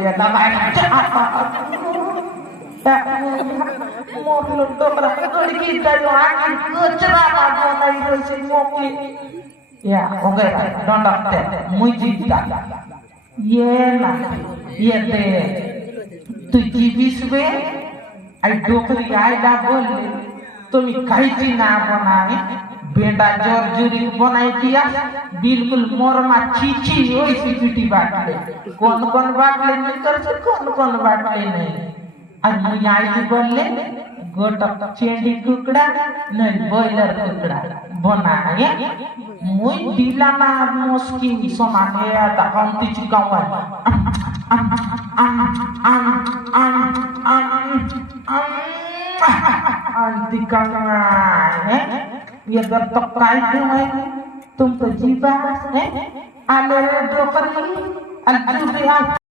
येता बाहेर मोकलो डोकरा कडकी जायो आखी कचरा बाजू नाही रसे मोकली या ओके डोंडकते मुजीता ये ना ये दे तुझी विसवे आई डोकरी आयला बोलले तुम्ही काहीची ना बनाए बेटा जोर जुरी बनाई दिया बिल्कुल मोरमा चीची होई सी पिटी बाटले कौन बाटले नहीं कर कौन बाटले नहीं आज मुझे आई बोलले गोटक चेंडी कुकड़ा नहीं बॉयलर कुकड़ा बनाए मुझे दिला ना मुश्किल समाने आता हम ती चुकाऊँ अंति करना है ये अगर तो काय है तुम तो जीवा है आले डोकरी अलजुबे